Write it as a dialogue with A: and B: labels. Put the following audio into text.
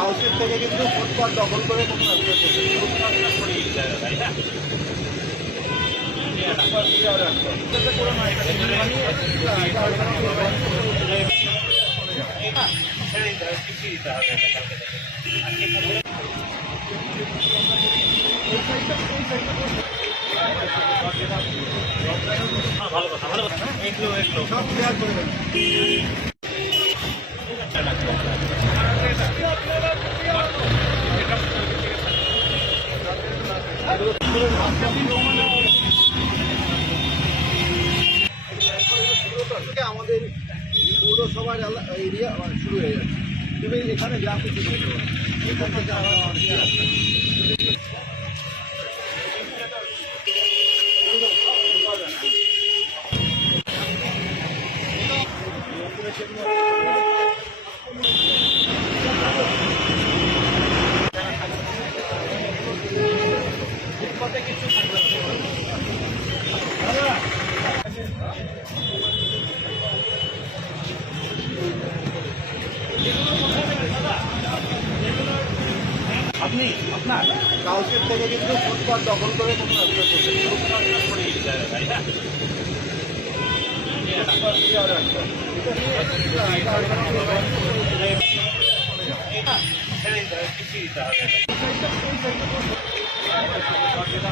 A: Council থেকে কিন্তু footpath দখল করে কোনো রাস্তা করছে না। সব ক্লিয়ার করে দেবেন আমাদের পৌরসভার এরিয়া শুরু হয়ে যাচ্ছে। তুমি এখানে যা কিছু
B: আপনি আপনার?
A: কাউন্সিল থেকে কিন্তু ফুটপাথ দখল করে কোনো রাস্তা করছে